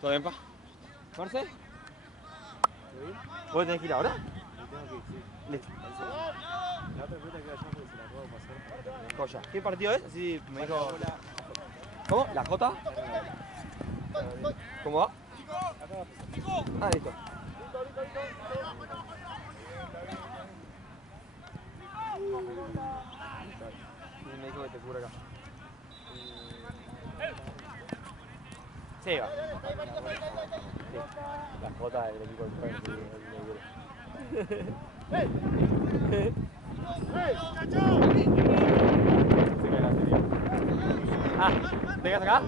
¿Todo bien, pa? ¿Marce? ¿Vos tenés que ir ahora? Listo. La otra pregunta que vayamos se la puedo pasar. Joya. ¿Qué partido es? Así me dijo. ¿Cómo? ¿La J? ¿Cómo va? Ah, listo. Sí, me dijo que te cubra acá. Sí, va. Sí. La J del equipo del Francia. Ah, ¿te quedas acá?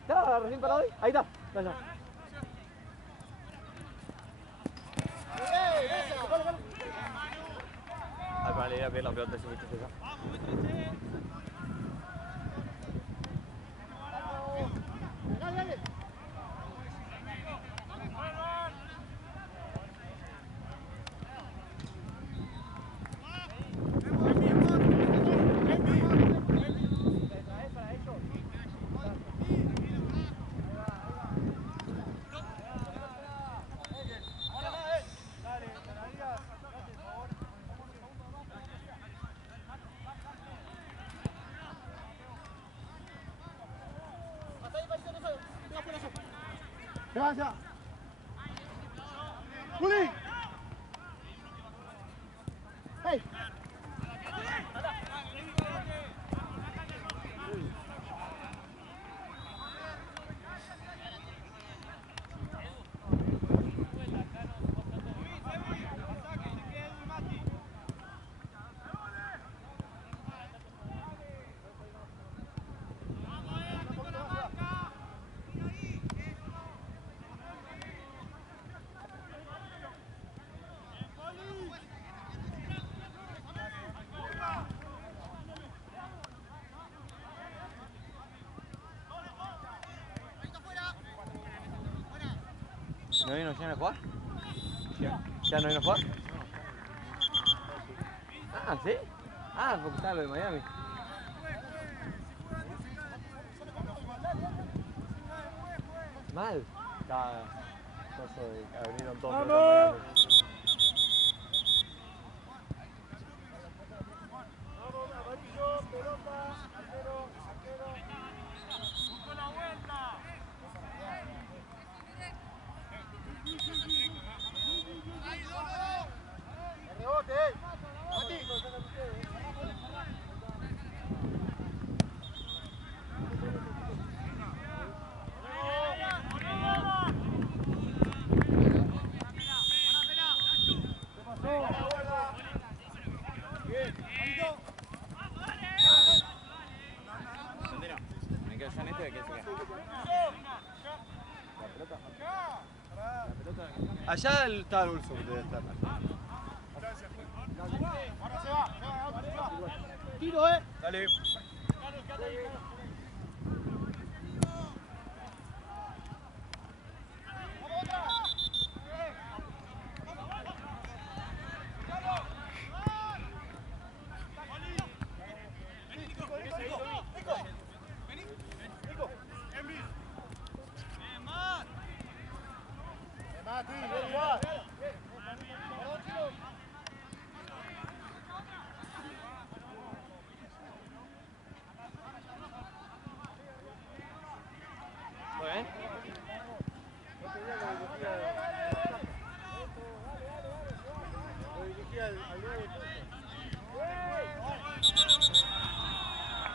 ¿Está recién parado ahí? Ahí está. Ya. Ah, vale, voy a ver la pelota si me hiciste acá. ¡Gracias! ¡Juli! ¡Hey! ¿No vino Jean a jugar? ¿Ya no vino a jugar? Ah, ¿sí? Ah, porque estaba lo de Miami. Mal. Estaba cosa de vinieron todos pelotas a Miami. Allá está el Ulso, debe estar. Ahora se va. Tiro, Dale.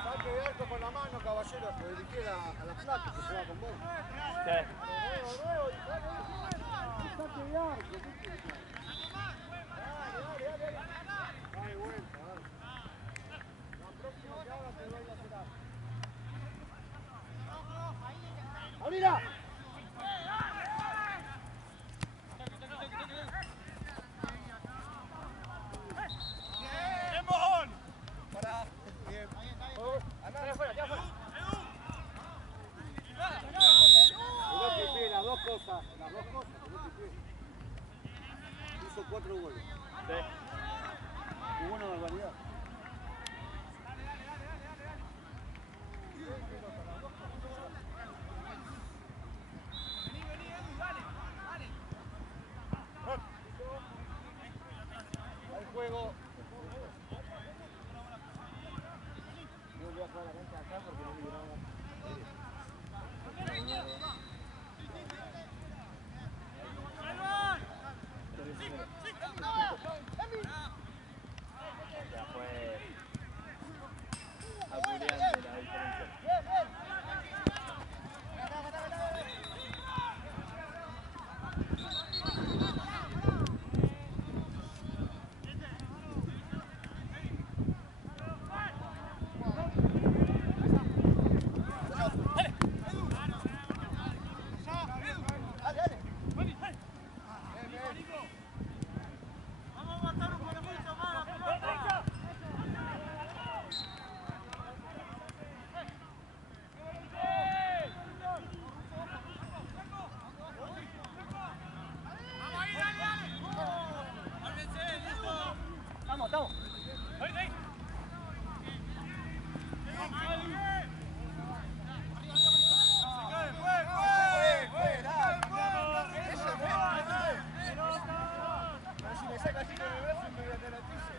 Saque de arco con la mano, caballero, lo dirigí a la placa que juega con vos. Sí. Saque de arco. 4 goles. Sí. Jugó una barbaridad. Al juego. No voy a jugar la cancha acá porque no me llevaba. Ya fue aburriente la diferencia. Vamos, estamos. Pero si me saca así con el brazo me voy a caer al piso.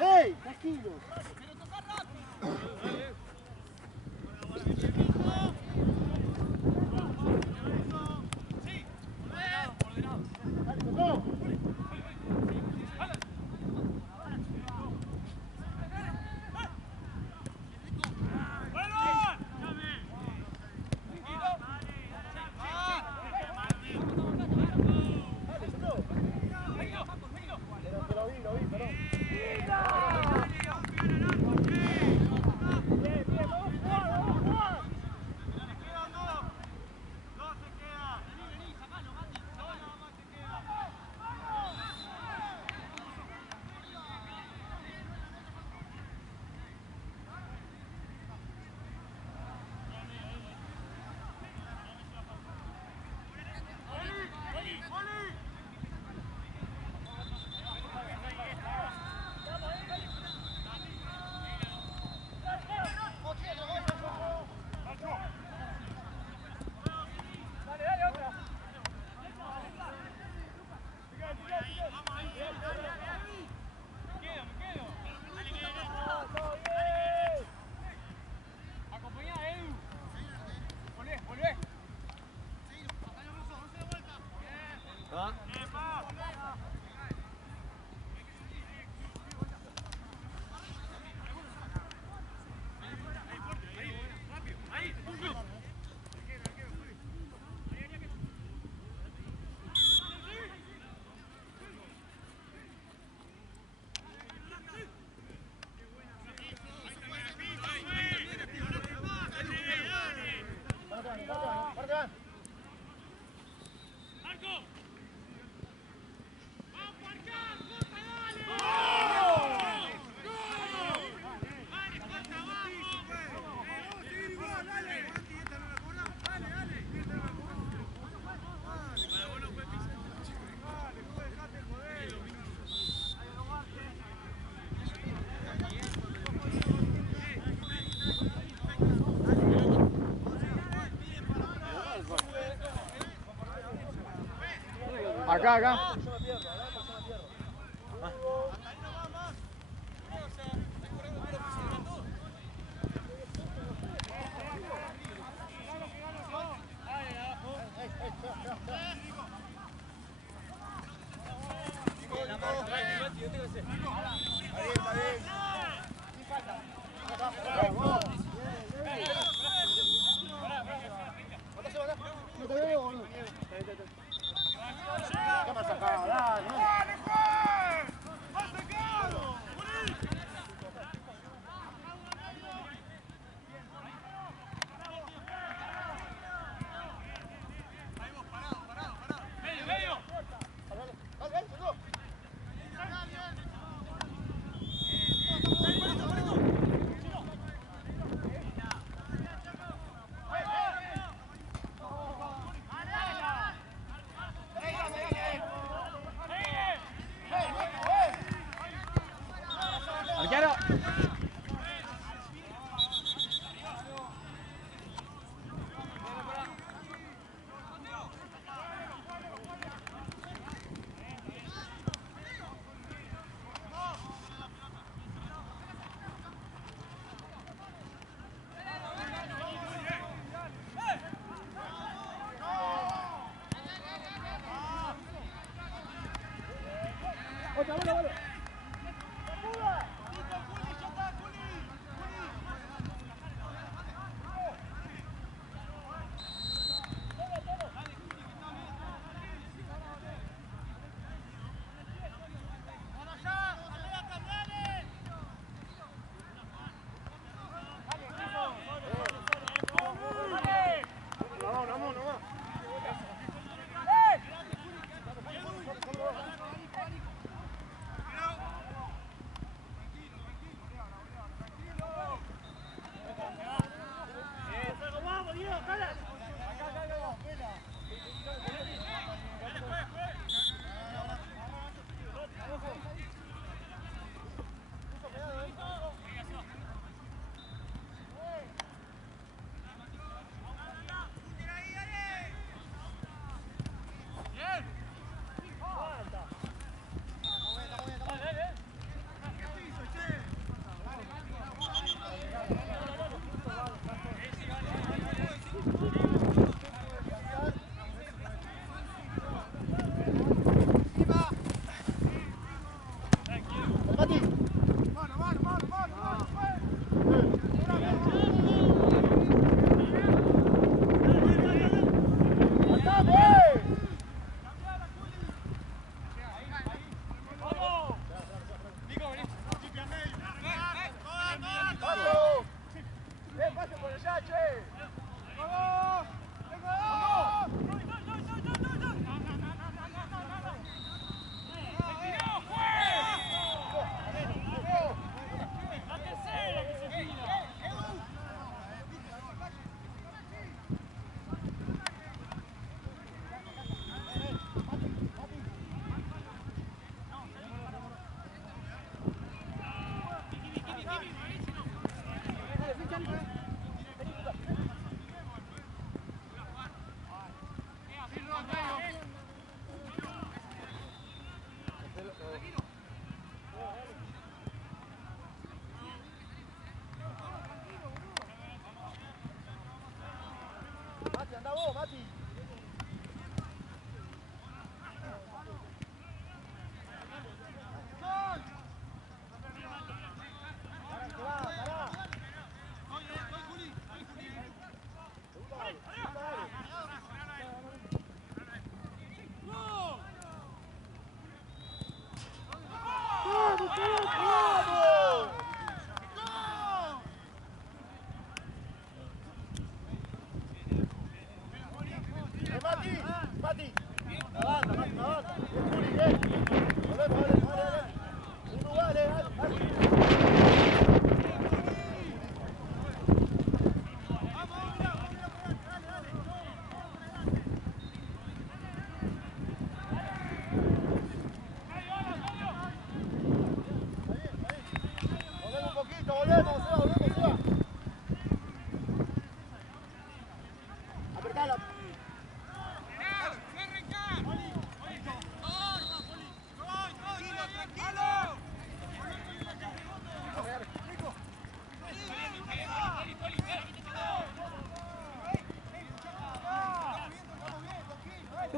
¡Hey! ¡Tranquilos! Lo vi, perdón. Acá, acá. Yo me pierdo, adelante yo me pierdo. No te veo, boludo. ¿Qué más acá? Dale, ¿no? ¡Arquero! Otra, vale.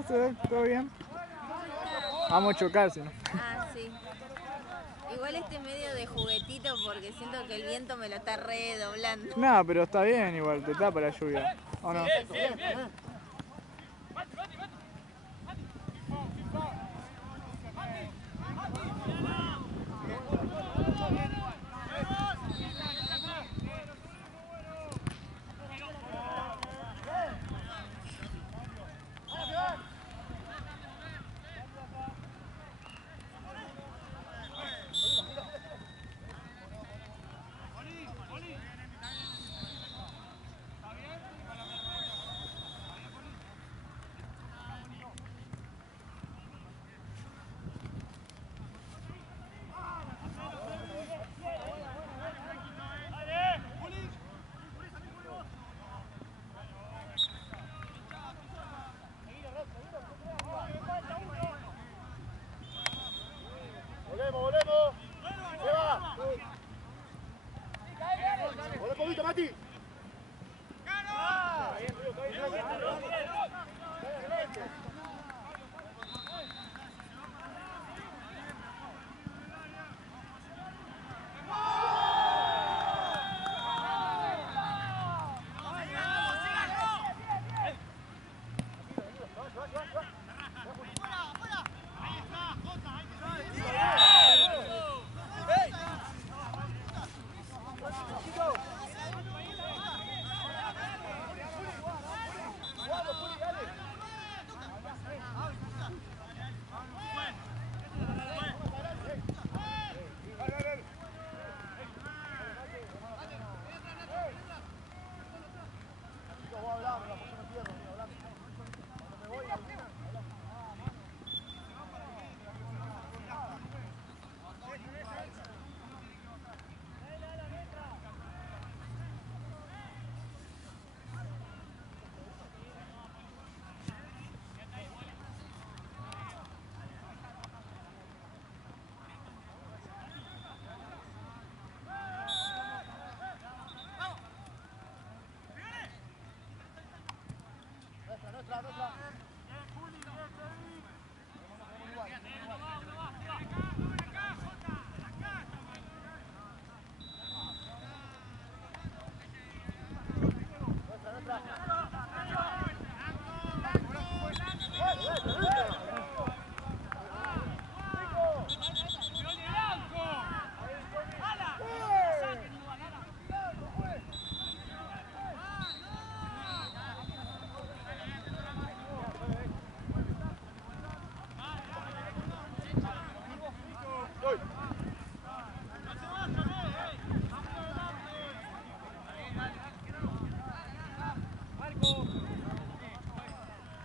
se ve, todo bien. Vamos a chocar, si no. Ah, sí. Igual este medio de juguetito porque siento que el viento me lo está redoblando. No, pero está bien igual, te tapa la lluvia. ¿O no? Volvemos. Se va. Volvé un poquito, Mati.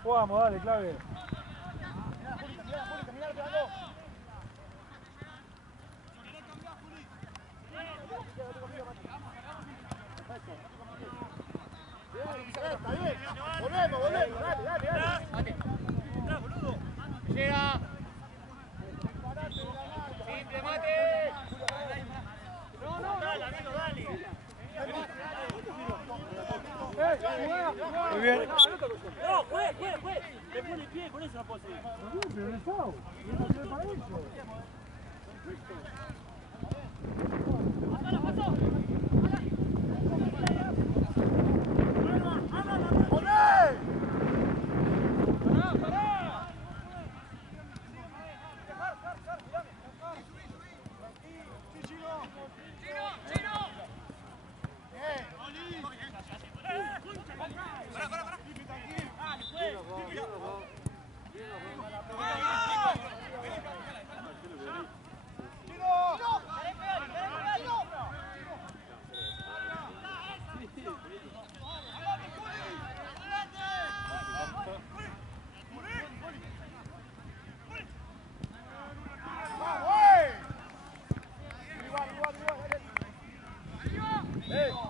Vamos, dale, clave. Está bien. Volvemos. Dale. Llega. Simple, mate. No. Dale, amigo, dale. Muy bien. No, juez. Le pone el pie, con eso no puedo seguir. No, pero no es foul. No es para eso.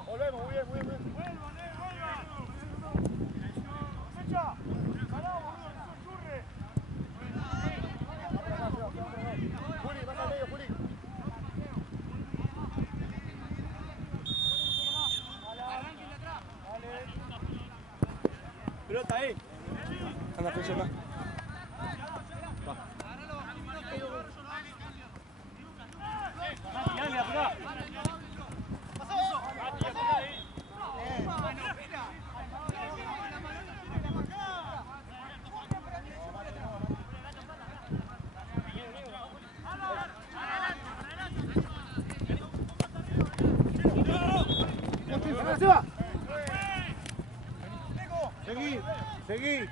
Volvemos, muy bien. Juli, vas al medio, Juli. Pelota ahí. Anda, Felicia, acá. Dale, apurá. Seguí, seguí.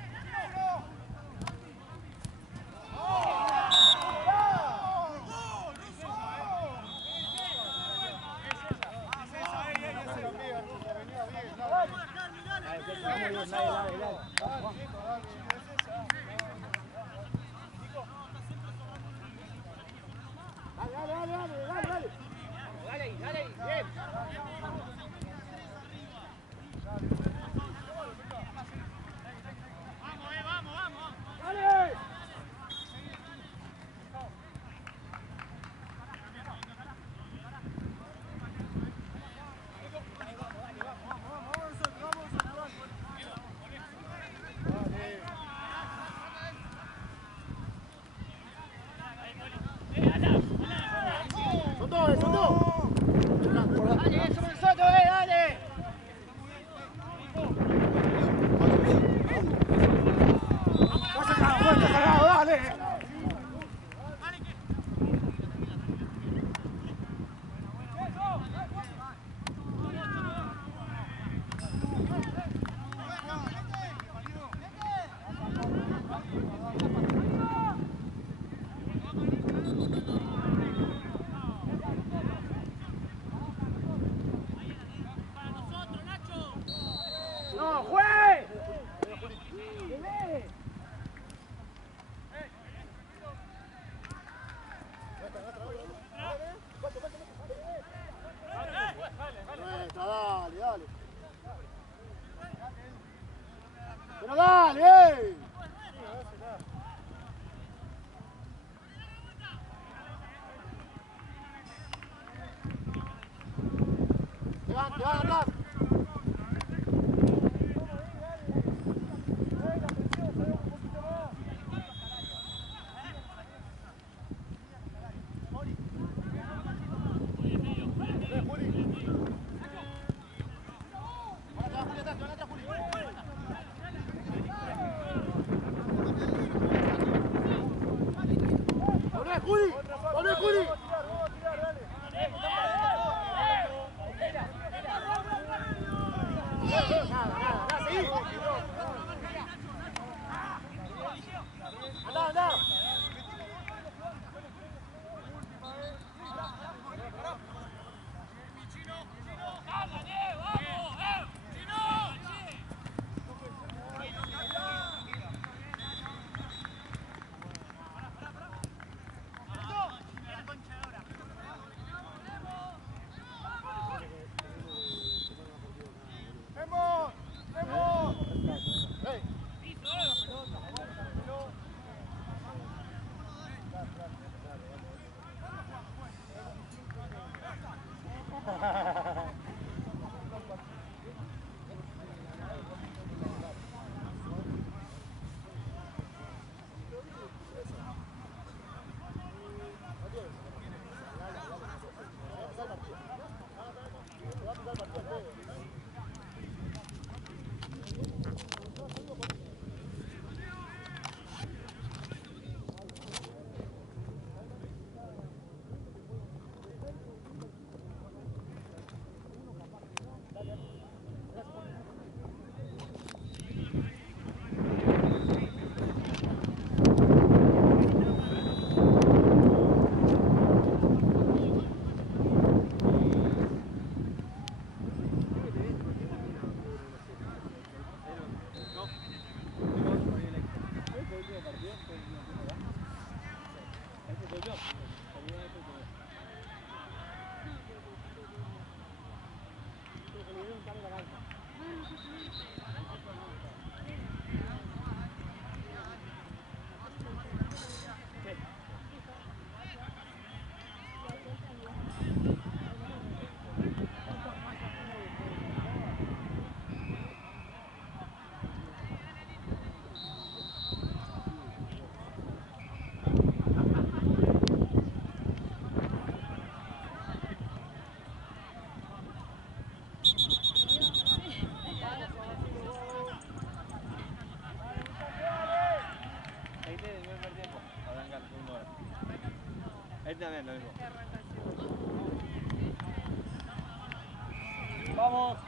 Pero dale, te van atrás. Juli, volvé Juli. Anda. primer tiempo. Arrancar el segundo hora. Él también lo mismo. ¡Vamos!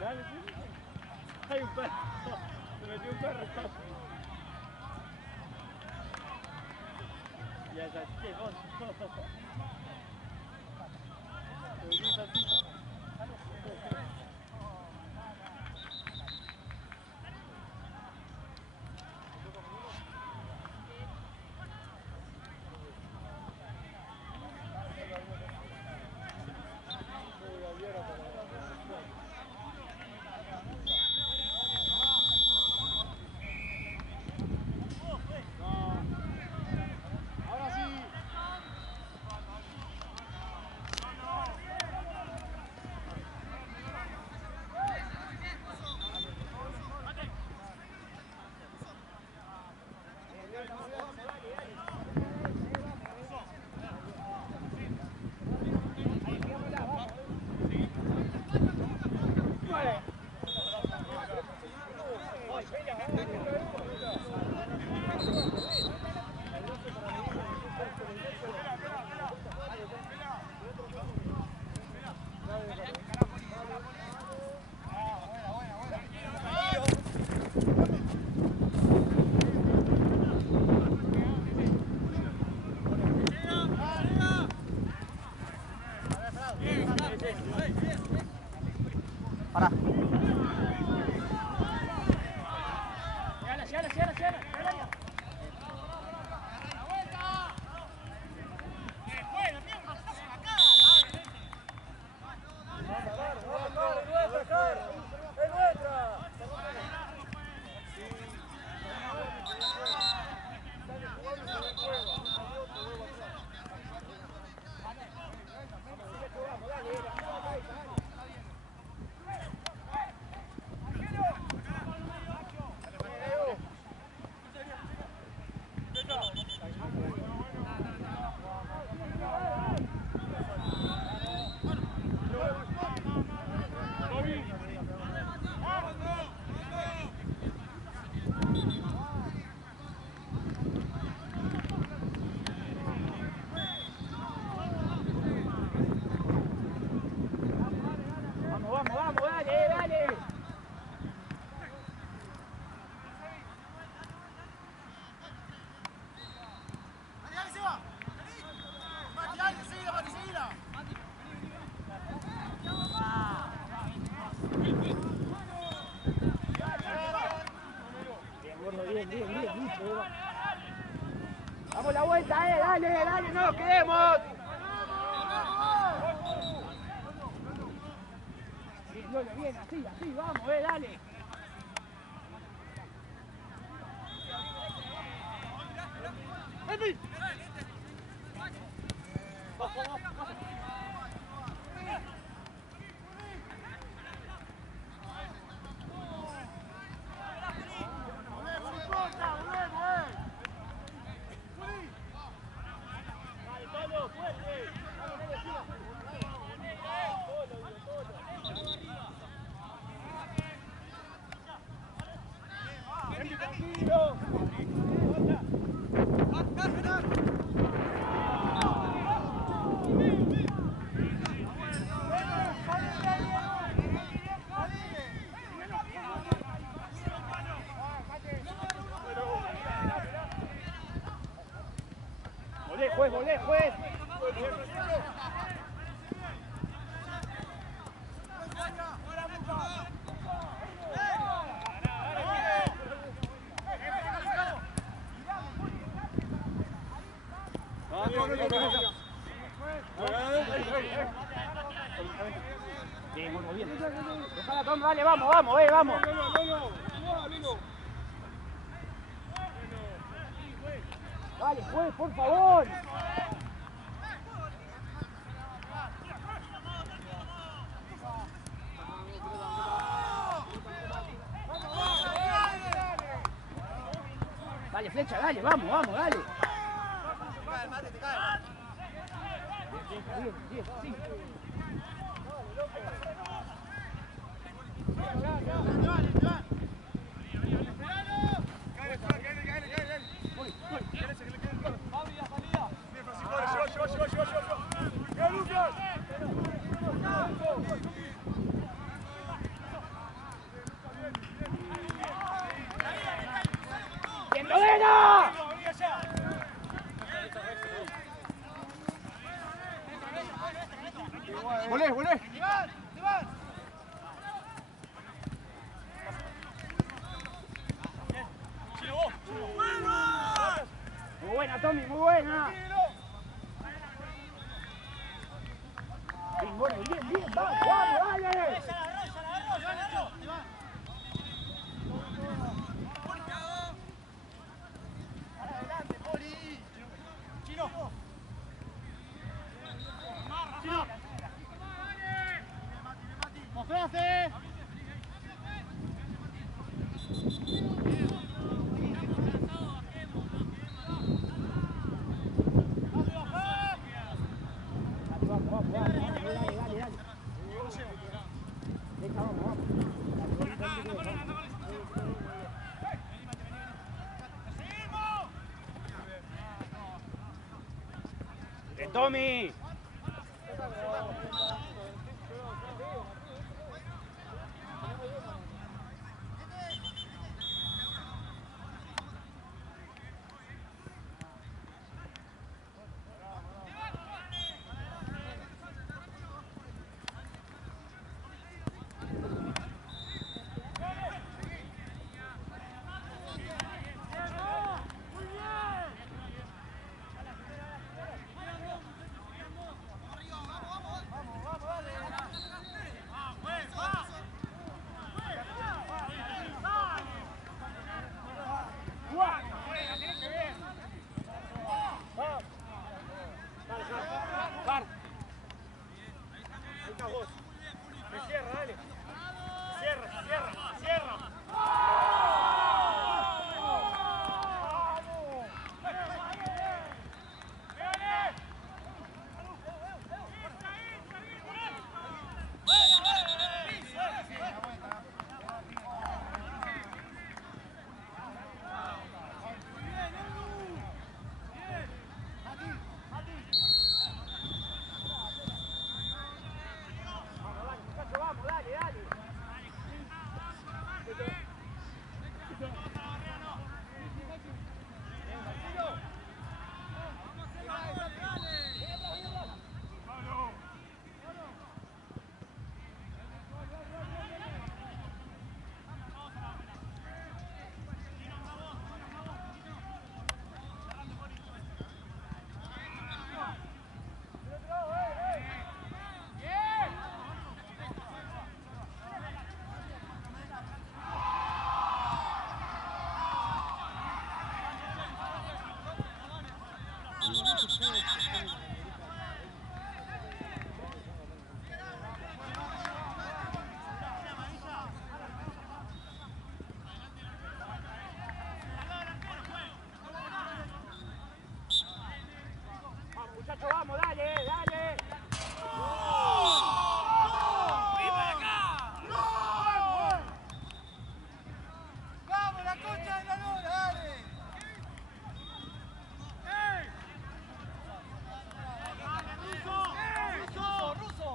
Dale, sí. Hay un perro. Se metió un perro. Ya está, ¿qué? Vos. Pará. Vamos la vuelta, dale, no nos quedemos. Bien, así, vamos, dale. Volé, juez. Bien, muy bien. Dejala, Tom, dale, vamos. Dale, juez, por favor. Dale, Flecha, dale, vamos, dale. Te cae. Bien, sí. Dale. Volé, volé. Muy buena, Tommy, muy buena. Bien, bueno, bien, bien, vamos, vamos, dale. Tommy. Vamos, dale, dale. ¡Vamos, la concha de la luna, dale! ¡Ruso!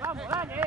Vamos, dale.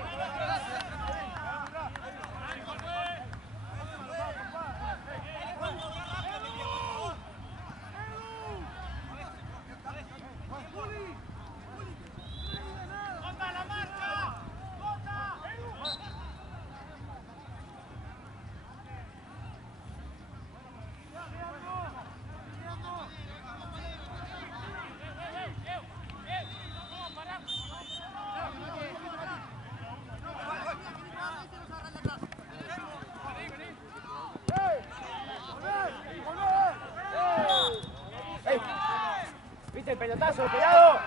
¿Viste el pelotazo? ¡Cuidado!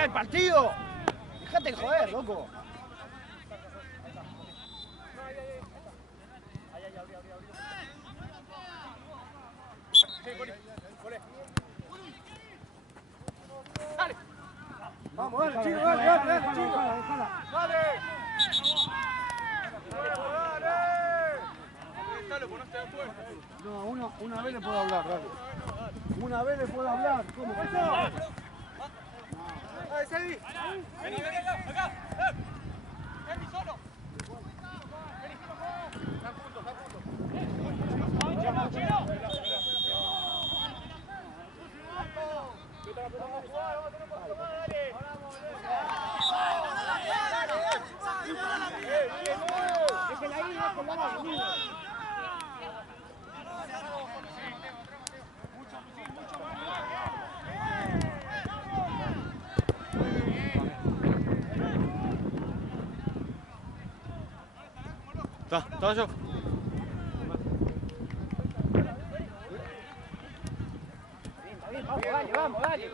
era el partido. Dejate de joder, loco. Vamos, dale, chico, dale, chico. Dale. No, una vez le puedo hablar, dale. Una vez le puedo hablar. ¿Cómo? ¡Ahí, Sebi! ¡Vení, acá! ¡Vení solo! ¡Están juntos, ¡Vamos, Chino! Estaba yo. Vamos, dale.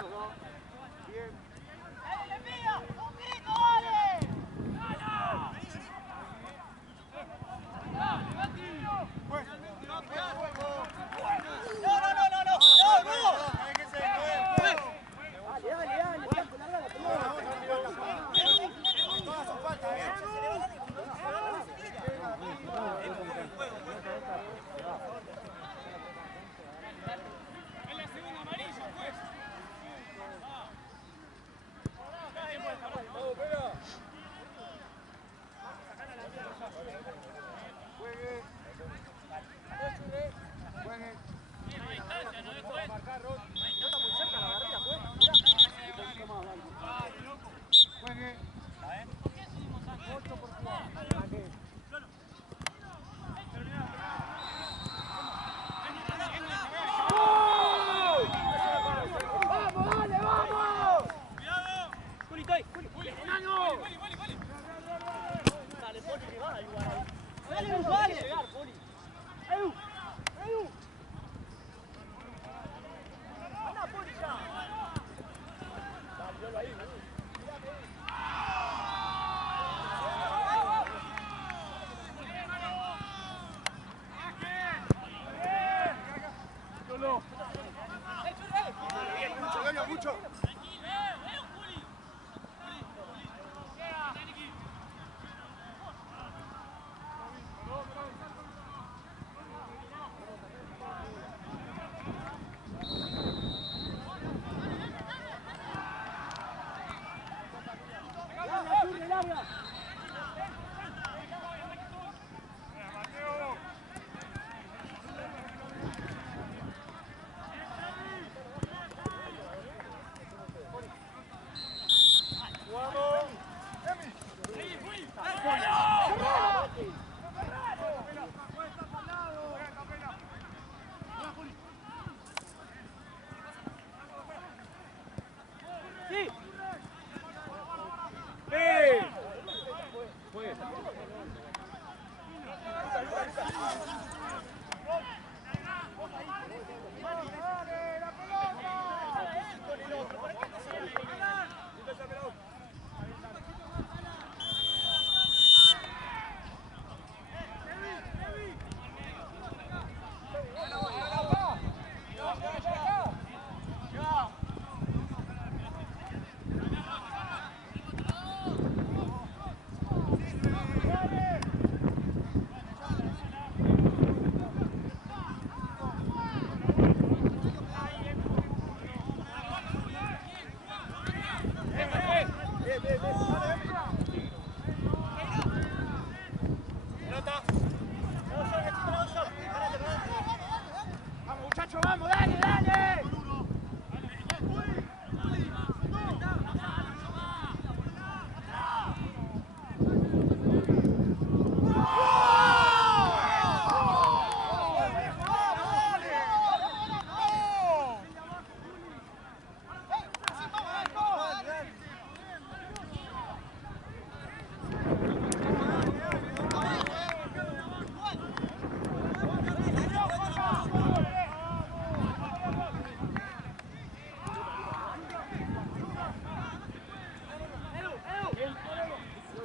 Mucho.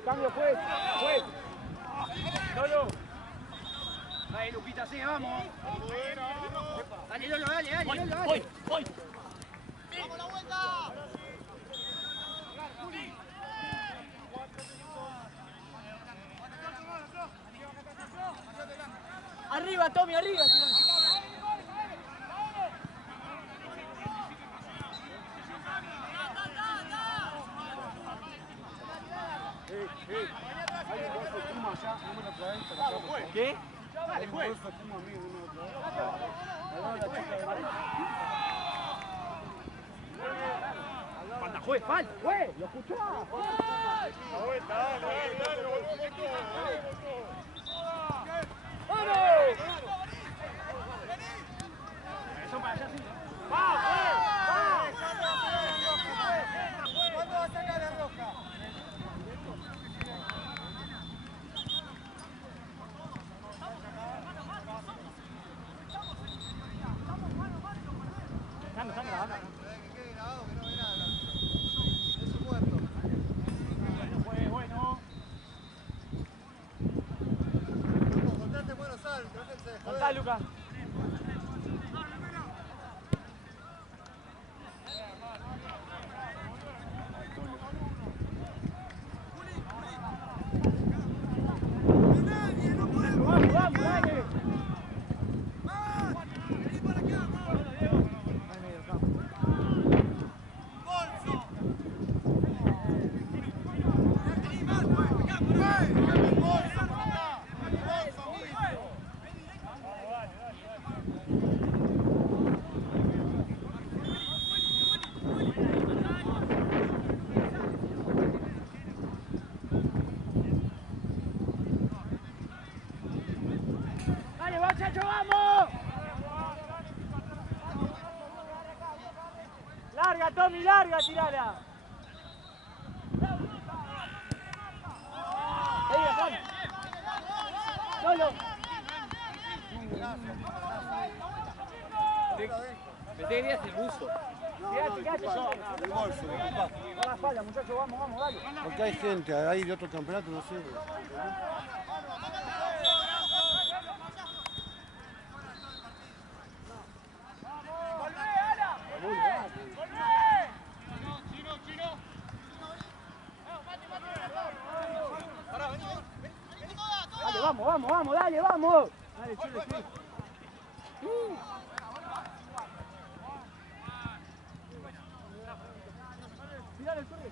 Cambio, juez. Juez. Lolo. Ahí, Luquita, sí, vamos. Dale, Lolo, dale, dale, Lolo, dale. Voy, voy. ¡Vamos la vuelta! Arriba, Tommy, arriba. ¿Qué? Dale, juez. Falta, juez, falta, juez. Lo escuchó. La vuelta, dale, dale, ¡Vamos! Eso para allá, sí. ¡Vamos! ¿Cuándo va a sacar la roja? Están grabando. Que quede grabado, que no ve nada. Es un muerto. Bueno. Encontrate en Buenos Aires, déjense de Contá, joder. Lucas. Vamos, dale. Dale, muchacho, vamos. Larga, Tommy, larga, tirala. Ahí, Juan. Solo. Pensé que querías el buzo. Quédate. El bolso, papá. Por la espalda, muchacho, vamos, dale. Porque hay gente ahí de otro campeonato, no sé. Dale, vamos, dale, vamos. Dale, chule, chule. Tirale el corre.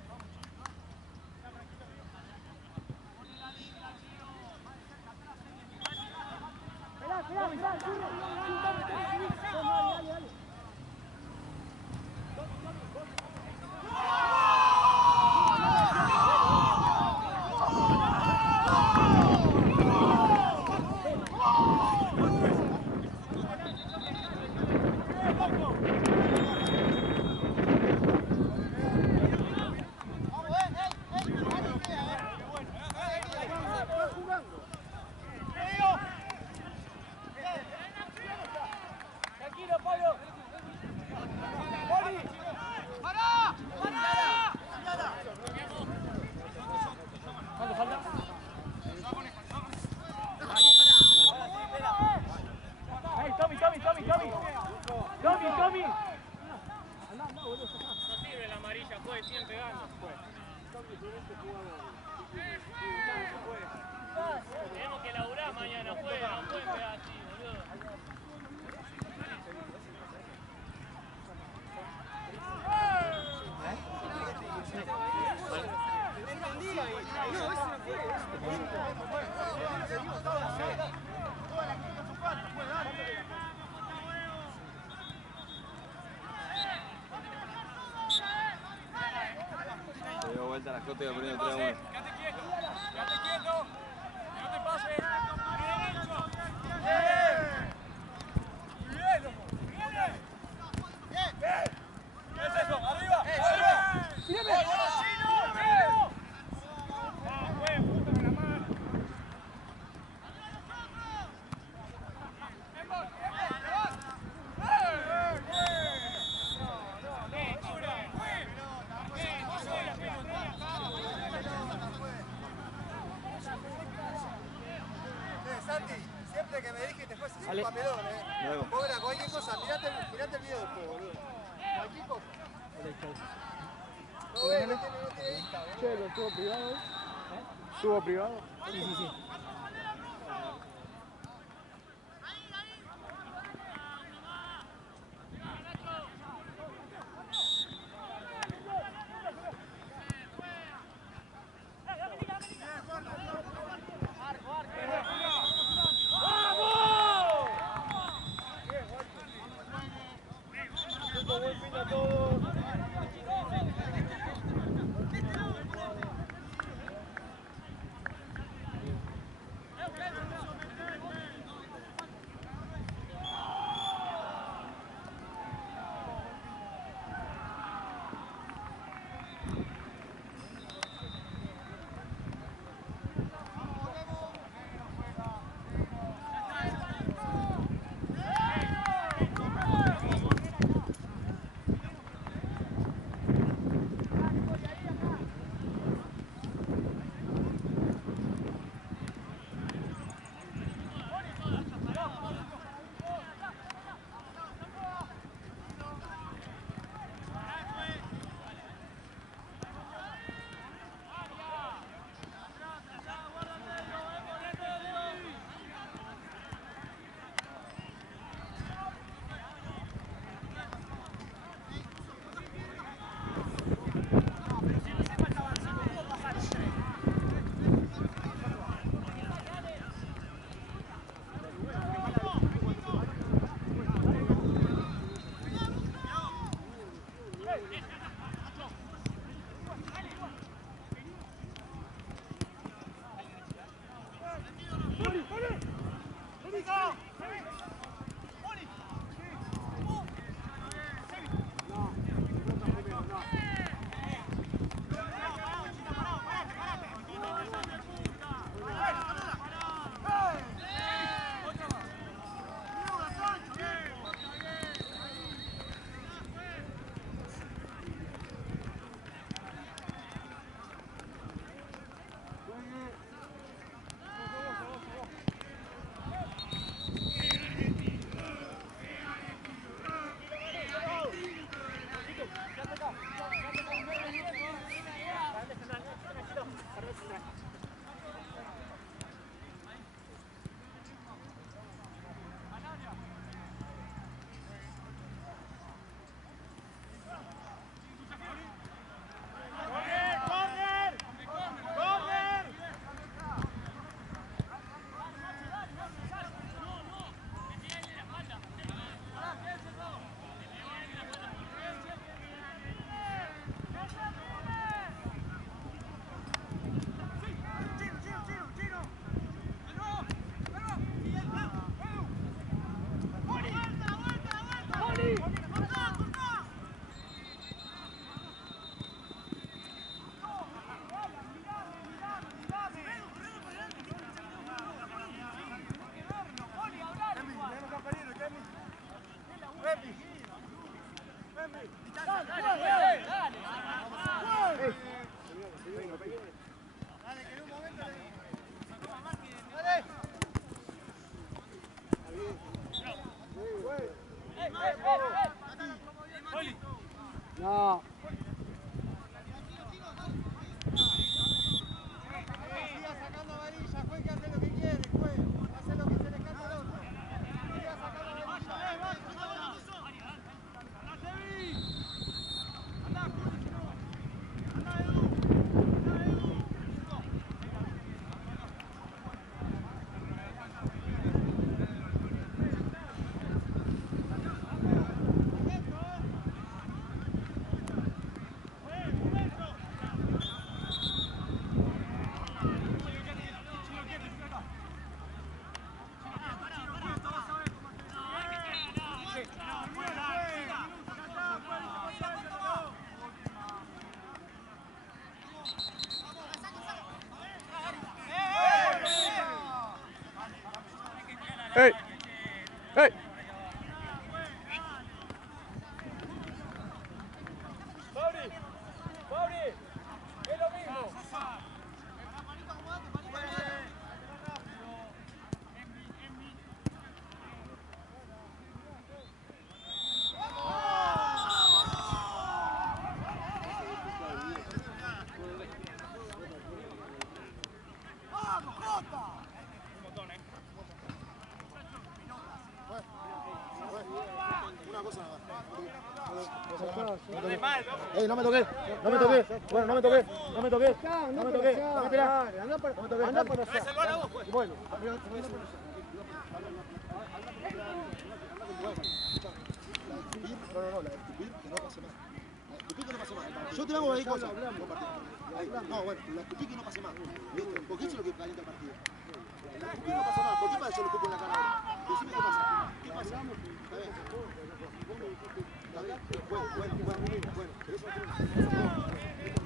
Esperá, chule. Dale. Tranquilo, Pablo. ¿Cuánto falta? Hey, Tommy. No sirve la amarilla, juez, siguen pegando. Tenemos que laburar mañana, juez, no pueden pegar así, boludo. Se dio vuelta la Jota y va poniendo 3-1. Quédate quieto. Que no te pases. ¿Qué es eso? ¡Arriba! Viste que me dijiste, fue ese Ale. papelón, Luego. Vos verás, cualquier cosa, mirate el video después, boludo. Cualquier cosa. No ve, no tiene vista, boludo. Che, ¿lo tuvo privado? ¿Tuvo privado? Sí, sí, sí. No. Siga sacando amarilla, juez que hace lo que quiere, juez. Hace lo que se le canta al otro. Siga sacando amarilla. ¡Hey! ¡Hey! Una cosa nada más. No me toqué, no me toqué. Bueno, no me toqué, no me toqué, no me toqué. Anda para Bueno, no, la de escupir que no pase más. La de escupir que no pase más. Yo te hago ahí cosas. No, bueno, la escupir que no pase más. ¿Viste? Porque eso es lo que calienta el partido. La escupir no pasa más. ¿Por qué para eso lo escupo en la cara ahora? Decime qué pasa. ¿Qué pasa? Está bien. Está bien. Bueno, pero eso no tiene.